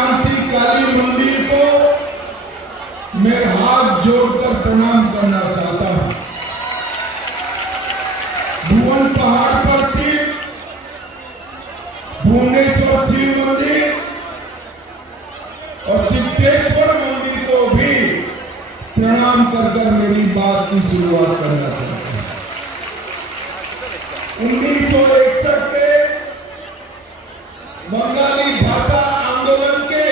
क्रांतिकारी मंदिर को मैं हाथ जोड़कर प्रणाम करना चाहता हूं। भुवन पहाड़ पर स्थित भुवनेश्वर शिव मंदिर और सिद्धेश्वर मंदिर को भी प्रणाम कर मेरी बात की शुरुआत करना चाहता हूं। 1961 के बंगाली भाषा आंदोलन के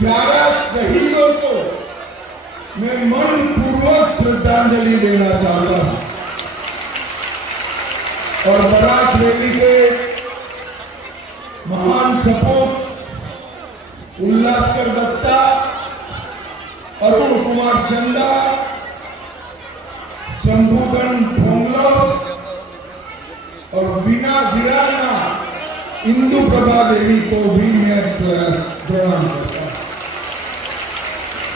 11 शहीदों को मैं मनपूर्वक श्रद्धांजलि देना चाहता हूं और बारात रैली के महान सपूत उल्लासकर दत्ता, अरुण कुमार चंदा, शंभुगन भोंगलोस और वीना वीराना इंदु प्रभा देवी को भी मैं प्रणाम करता हूं।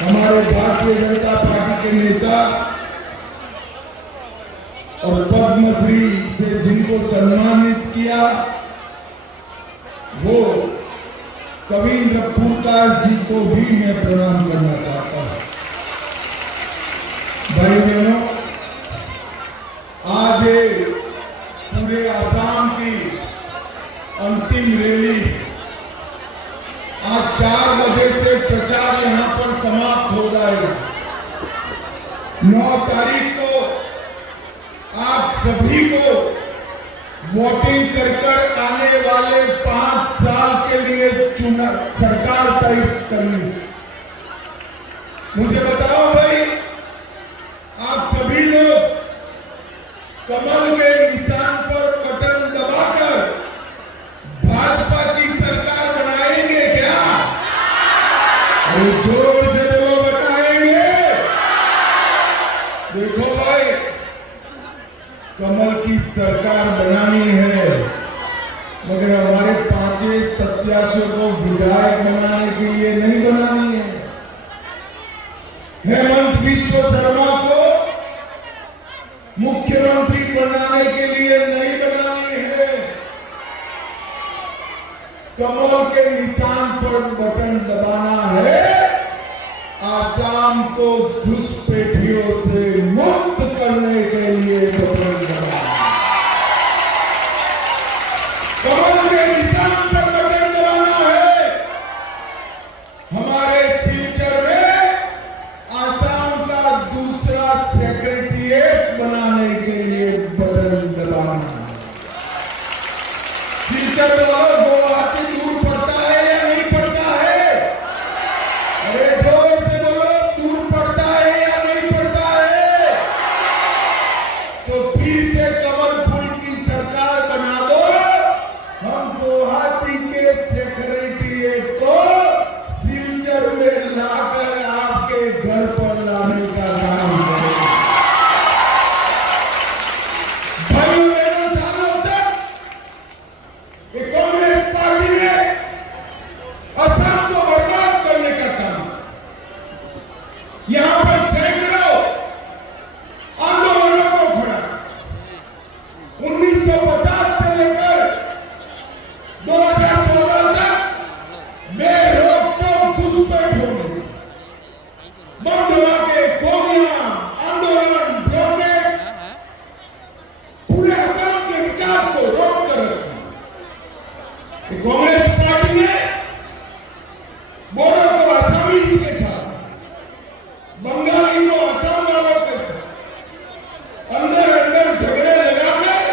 हमारे भारतीय जनता पार्टी के नेता और पद्मश्री से जिनको सम्मानित किया वो कविंद्र पुरकाश जी को भी मैं प्रणाम करना चाहता हूं। भाई बहनों, आज पूरे आसाम की अंतिम रैली आज 4 बजे से प्रचार यहां पर समाप्त हो जाएगा। 9 तारीख को आप सभी को वोटिंग कर आने वाले 5 साल के लिए सरकार तय करनी। मुझे बताओ भाई, आप सभी लोग कमल के निशान पर बटन दबाकर भाजपा की सरकार बनाएंगे क्या? अरे जोर से बोलो, बनाएंगे। देखो भाई, कमल की सरकार बनानी है, मगर हमारे 5 प्रत्याशियों को विधायक बनाने के लिए नहीं बनानी है। हेमंत बिश्व शर्मा को मुख्यमंत्री बनाने के लिए नहीं बनानी है। कमल के निशान पर बटन दबाना है, आसाम को घुसपैठियों से मुक्त करने के लिए बटन दबाना। कमल के निशान पर बटन दबाना है। हमारे सिलचर में आसाम का दूसरा सेक्रेटेरिएट बनाने के लिए बटन दबाना। सिलचर गुवाहाटी दूर पड़ता है या नहीं पड़ता है? अरे जोर से बोलो, दूर पड़ता है या नहीं पड़ता है? तो फिर से कमल फूल की सरकार बना दो। हम गुवाहाटी के सेक्रेटेरिएट को सिलचर में लाकर आपके घर पर लाने का काम करेंगे। भाई बहनों, सालों तक कांग्रेस पार्टी ने असम को बर्बाद करने का काम, यहां पर सैकड़ों आंदोलनों को खड़ा 1950 से लेकर 2014 तक बेरोक-टोक घुसपैठ हो गई। बम धमाके, गोलियां, आंदोलन, ब्लॉकेट पूरे असम के विकास को रोक कर रखा। कांग्रेस पार्टी ने बोडो को आसामीज के साथ, बंगाली को असम वालों के साथ अंदर झगड़े लगाकर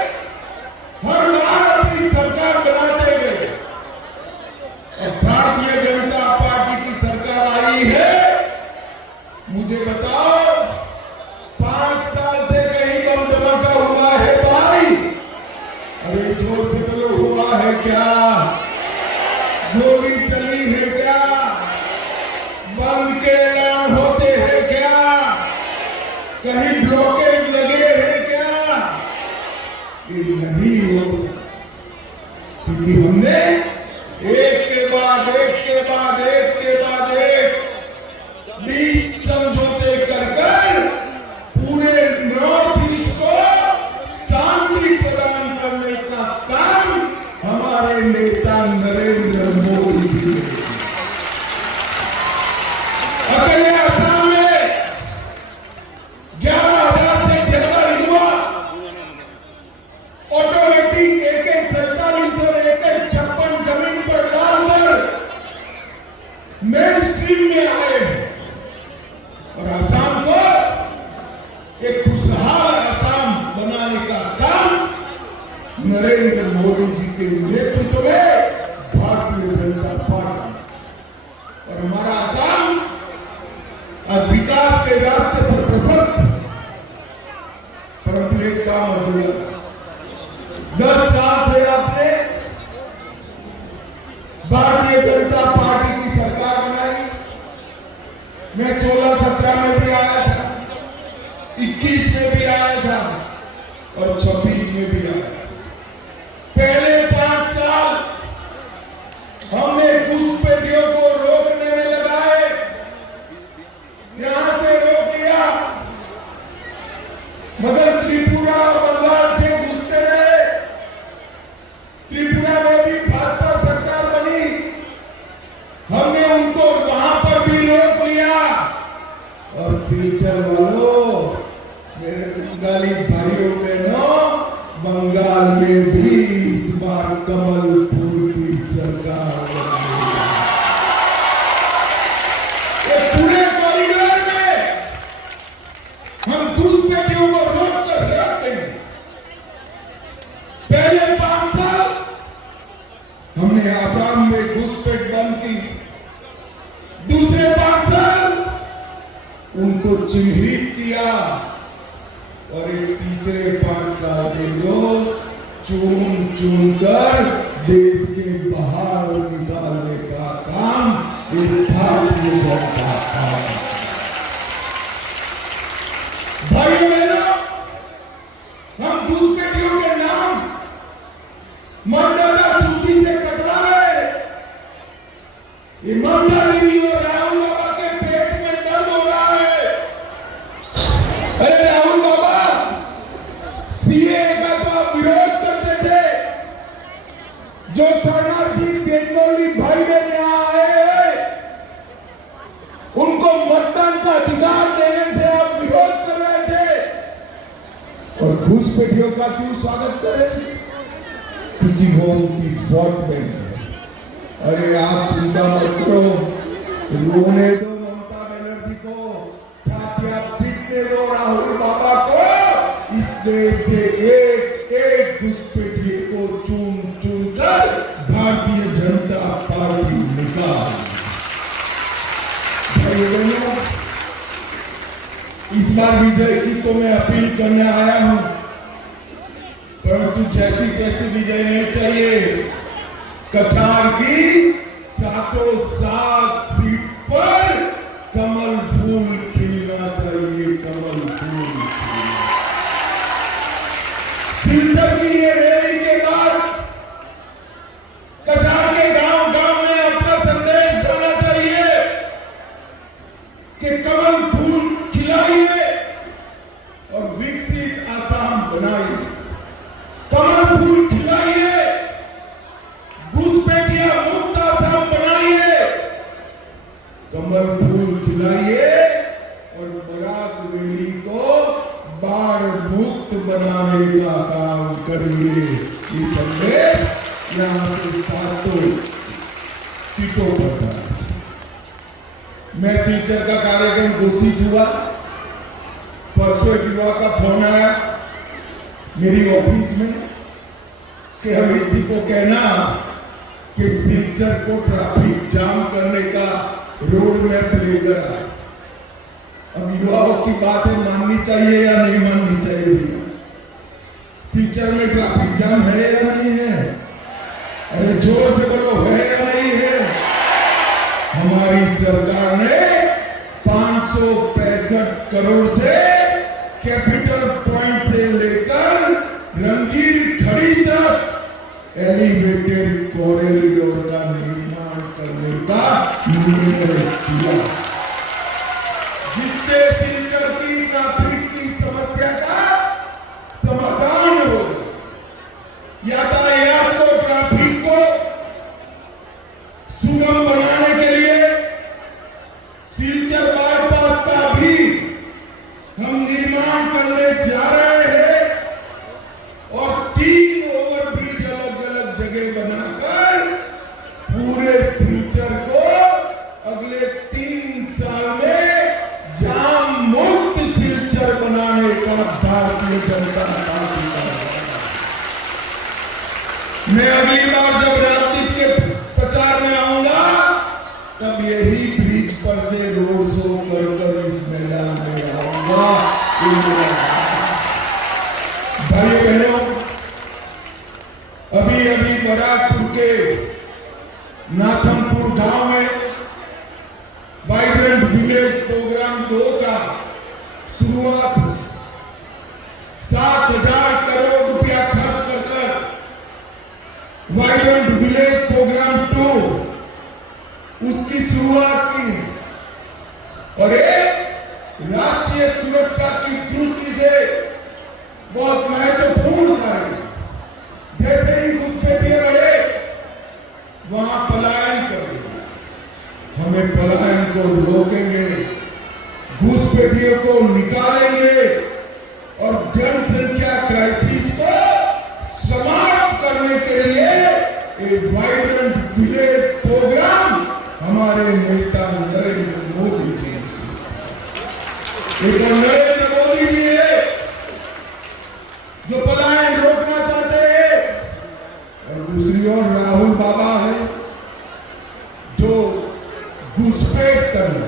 हर बार अपनी सरकार बनाते गए। और भारतीय जनता पार्टी की सरकार आई है। मुझे बताओ, 5 साल से कहीं बम धमाका हुआ है भाई? अरे जोर से बोलो, हुआ है क्या? गोली चली है क्या? बंद के ऐलान होते हैं क्या? कहीं ब्लॉकेज लगे हैं क्या? ये नहीं हो सकता, क्योंकि हमने एक के बाद एक के बाद एक के बाद एक 20 समझौते कर पूरे नॉर्थ ईस्ट को शांति प्रदान करने का काम हमारे नेता नरेंद्र मोदी मिलेगी। अकेले असम में 11,000 से ज्यादा युवा ऑटोमेटिक AK-47 और AK-56 जमीन पर डालकर मेन स्ट्रीम में आए हैं और असम को एक खुशहाल असम बनाने का काम नरेंद्र मोदी जी के नेतृत्व में भारतीय जनता पार्टी और हमारा असम आज विकास के रास्ते पर प्रशस्त, परंतु एक काम अधूरा। 10 साल से आपने भारतीय जनता पार्टी की सरकार बनाई। मैं 16-17 में भी आया था, 21 में भी आया था और 26 में भी आया। पहले 5 साल हमने घुसपैठियों को रोकने में लगाए, यहां से रोक लिया, मगर त्रिपुरा और बंगाल से घुसते रहे। त्रिपुरा में भी भाजपा सरकार बनी, हमने उनको वहां पर भी रोक लिया। और सिलचर वालों, मेरे बंगाली भाइयों बहनों, बंगाल में भी इस बार कमल फूल की सरकार बनेगी। पूरे कॉरिडोर में हम घुसपैठियों को रोक कर रखते हैं। पहले 5 साल हमने आसाम में घुसपैठ बंद की, दूसरे 5 साल उनको चिन्हित किया और एक तीसरे 5 साल के लोग चुन चुन कर देश के बाहर निकालने का काम भारतीय जनता पार्टी। भाइयों बहनों, हम घुसपैठियों के नाम मतदाता सूची से कटवा रहे। ईमानदारी और राहुल बाबा के पेट में दर्द हो रहा है। अरे राहुल बाबा सीए का तो विरोध करते थे, जो शरणार्थी बेंगोली भाई बहन यहाँ आए हैं उनको मतदान का अधिकार देने से आप विरोध कर रहे थे, और घुसपैठियों का क्यों स्वागत करें? क्योंकि वो उनकी वोट बैंक है। अरे आप चिंता मत करो, रोने दो ममता बनर्जी को, छातियां पीटने दो राहुल बाबा को। इस देश से एक एक घुसपैठिए को चुन चुन कर भारतीय जनता पार्टी निकाल। भाइयों बहनों, इस बार विजय की तो मैं अपील करने आया हूं, परंतु जैसी तैसी विजय नहीं चाहिए। कछार की 707 सीट पर कमल फूल खिलना चाहिए, कमल फूल। सिलचर की ये रैली के बाद कछार के गांव गांव में अपना संदेश जाना चाहिए कि कमल फूल खिलाइए और विकसित आसाम बनाइए। कमल फूल खिलाइए, घुसपैठिया मुक्त आसाम बनाइए। कमल फूल खिलाइए और बराक वैली को बाढ़ मुक्त बनाने का काम करिए। ये संदेश यहाँ से 7 सीटों पर था। मैं सिलचर का कार्यक्रम घोषित हुआ, परसों एक युवा का फोन आया मेरी ऑफिस में कि अमित जी को कहना कि सिलचर को ट्रैफिक जाम करने का रोड मैप लेकर आए। अब युवाओं की बातें माननी चाहिए या नहीं माननी चाहिए? सिलचर में ट्रैफिक जाम है या नहीं है? अरे जोर से बोलो, है या नहीं है? हमारी सरकार ने 565 करोड़ से कैपिटल पॉइंट से लेकर रंगीर खड़ी तक एलिवेटेड कॉरिडोर का निर्माण करने का निर्णय किया, जिससे सिलचर की ट्रैफिक की समस्या का समाधान हो। यातायात को, ट्रैफिक को सुगम निर्माण करने जा रहे हैं और 3 ओवरब्रिज अलग अलग जगह बनाकर पूरे सिलचर को अगले 3 साल में जाम मुक्त सिलचर बनाने का भारतीय जनता पार्टी का। मैं अगली बार जब राजनीति के प्रचार में आऊंगा तब यही ब्रिज पर से रोड शो कर इस मैदान में आऊंगा। भाई बहनों, अभी अभी बराकपुर के नाथमपुर गांव में वाइब्रेंट विलेज प्रोग्राम 2 का शुरुआत 7,000 करोड़ रुपया खर्च कर वाइब्रेंट विलेज प्रोग्राम 2 उसकी शुरुआत की है और एक राष्ट्रीय सुरक्षा की दृष्टि से बहुत महत्वपूर्ण कार्य है। जैसे ही घुसपैठिए बढ़े वहां पलायन करेंगे, हमें पलायन को रोकेंगे, घुसपैठियों को निकालेंगे और जनसंख्या क्राइसिस को समाप्त करने के लिए एक वाइब्रेंट विलेज प्रोग्राम हमारे नेता नरेंद्र मोदी जी ने एक नरेंद्र मोदी जी है जो पलायन रोकना चाहते हैं और दूसरी ओर राहुल बाबा है जो घुसपैठ करना।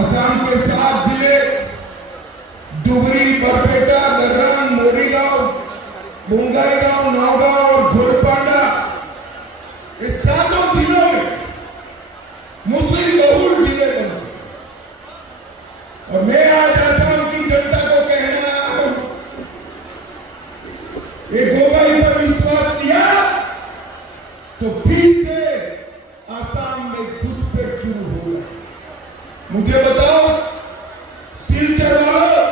असम के 7 जिले डुगरी, बरपेटा, दर्रान, मोरीगांव, बोंगाईगांव, नौगांव और घोड़पांडा, इस 7 जिलों में मुस्लिम बहुल जिले बनते। और मैं आज असम की जनता को कहना रहा हूं, एक गोगाई पर विश्वास किया तो फिर से असम में घुसपैठ शुरू हो गया। मुझे बताओ सिलचर वालों,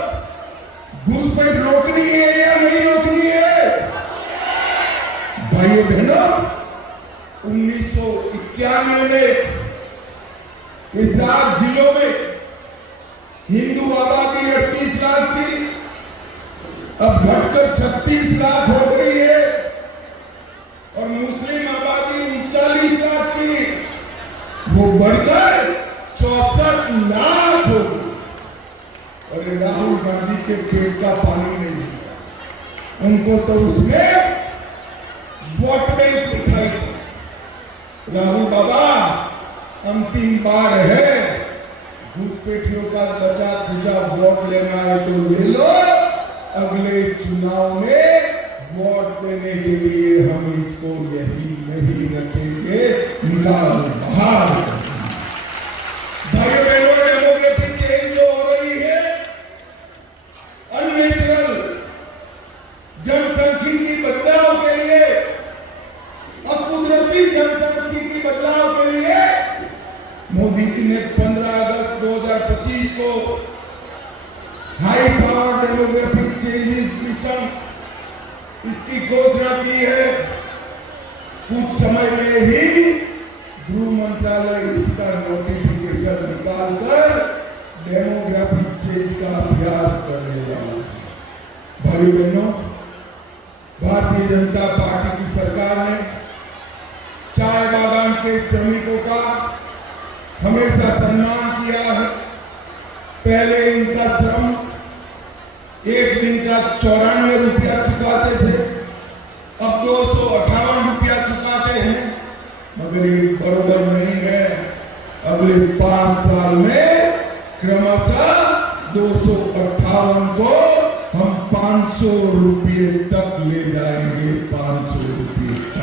घुसपैठ रोकनी है या नहीं रोकनी है? भाइयों बहनों, 1991 में इस 7 जिलों में हिंदू आबादी 38 लाख थी, अब घटकर 36 लाख हो गई है और मुस्लिम आबादी 39 लाख की वो बढ़कर 64 लाख हो गई। और राहुल गांधी के पेट का पानी नहीं, उनको तो उसमें वोट बैंक दिखाई। राहुल बाबा, अंतिम बार है, घुसपैठियों का बचा खुचा वोट लेना है तो ले लो, अगले चुनाव में वोट देने के लिए हम इसको यही नहीं रखेंगे, निकाल बाहर। भाइयों बहनों, डेमोग्राफिक चेंज जो हो रही है, अननेचुरल जनसांख्यिकी बदलाव के लिए, अकुदरती जनसांख्यिकी बदलाव के लिए मोदी जी ने 15 अगस्त 2025 को high power demographic changes mission इसकी घोषणा की है। कुछ समय में ही गृह मंत्रालय इसका नोटिफिकेशन निकालकर डेमोग्राफिक चेंज का अभ्यास करने वाला है। भाई बहनों, भारतीय जनता पार्टी की सरकार ने चाय बागान के श्रमिकों का हमेशा सम्मान किया है। पहले इनका श्रम एक दिन का 94 रुपया चुकाते थे, अब 258 रुपया चुकाते हैं, मगर ये बराबर नहीं है। अगले 5 साल में क्रमशः 258 को हम 500 रुपये तक ले जाएंगे, 500 रुपये।